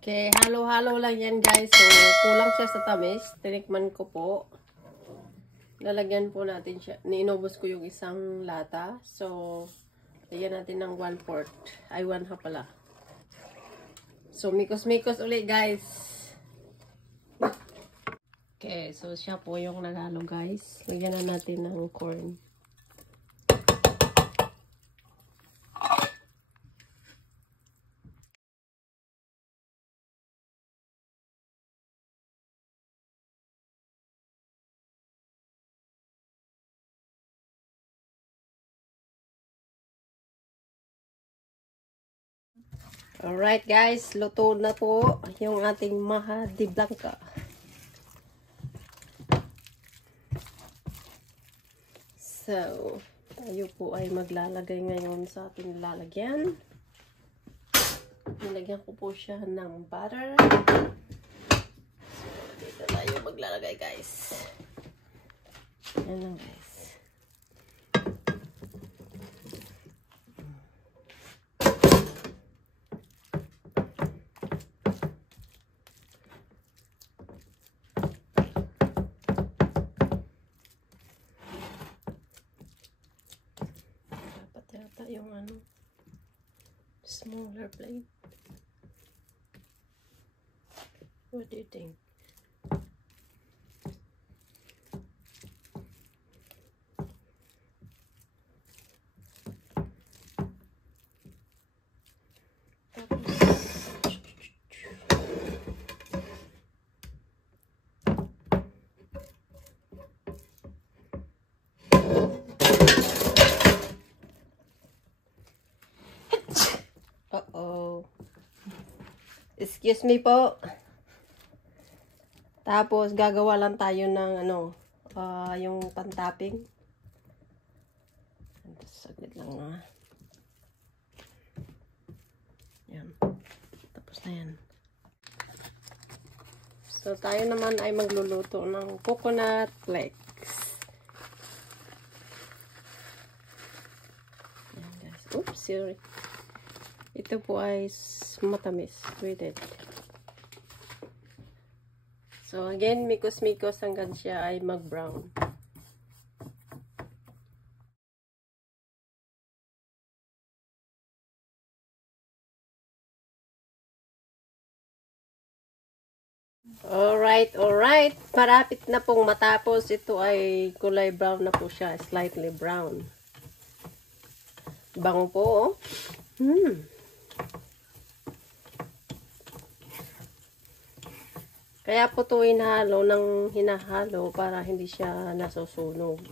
Okay, halo-halo lang yan guys. So, kulang siya sa tamis. Tinikman ko po. Lalagyan po natin siya. Niinubos ko yung isang lata. So, lagyan natin ng 1/4. Ay, 1/2 pala. So, mikos-mikos ulit guys. Okay, so siya po yung naghalo guys. Lagyan na natin ng corn. Alright guys, luto na po yung ating maha de blanca. So, tayo po ay maglalagay ngayon sa ating lalagyan. Nilagyan ko po siya ng butter. So, dito tayo maglalagay guys. Yan lang guys. Yung ano, smaller plate. What do you think? Uh-oh. Excuse me po. Tapos, gagawa lang tayo ng ano, yung pan-topping. Saglit lang na. Yan. Tapos na yan. So, tayo naman ay magluluto ng coconut flakes. Yan guys. Oops, sorry. Ito po ay matamis. Sweeted. So, again, mikos-mikos hanggang siya ay mag-brown. Alright, alright. Marapit na pong matapos. Ito ay kulay brown na po siya. Slightly brown. Bango po, oh. Kaya po ito hinahalo ng hinahalo para hindi siya nasusunog.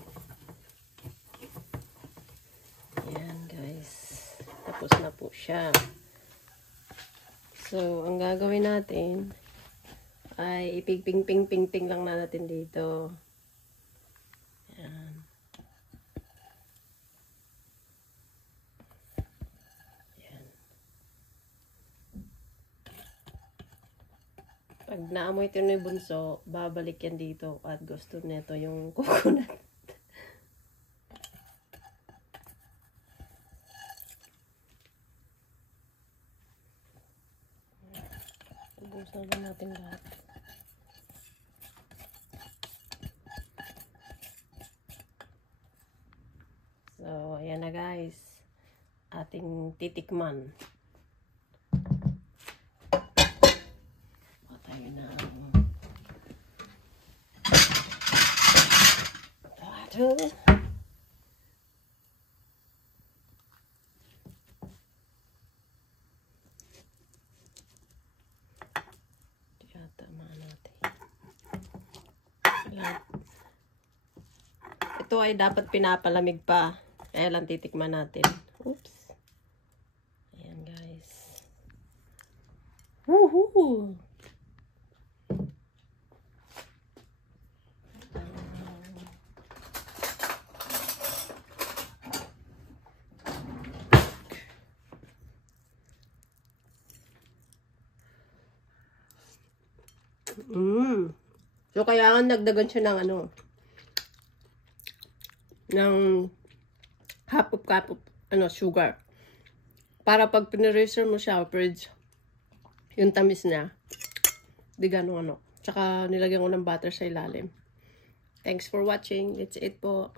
Ayan guys. Tapos na po siya. So, ang gagawin natin ay ipigping-ping-ping-ping lang na natin dito. Ayan. Pag naamoy ito ng bunso, babalik yan dito at gusto nito yung coconut. Ubus na lang natin lahat. So, ayan na guys. Ating titikman. Tayo na butter. Tama natin. Ito ay dapat pinapalamig pa. Kaya lang titikman natin. Oops. Ayan guys. Woohoo! So, kaya nga nagdagan siya ng ano, ng half of cup of, sugar. Para pag pinreserve mo siya, fridge, Yung tamis niya. Di ganun ano. Tsaka nilagyan ko ng butter sa ilalim. Thanks for watching. It's it po.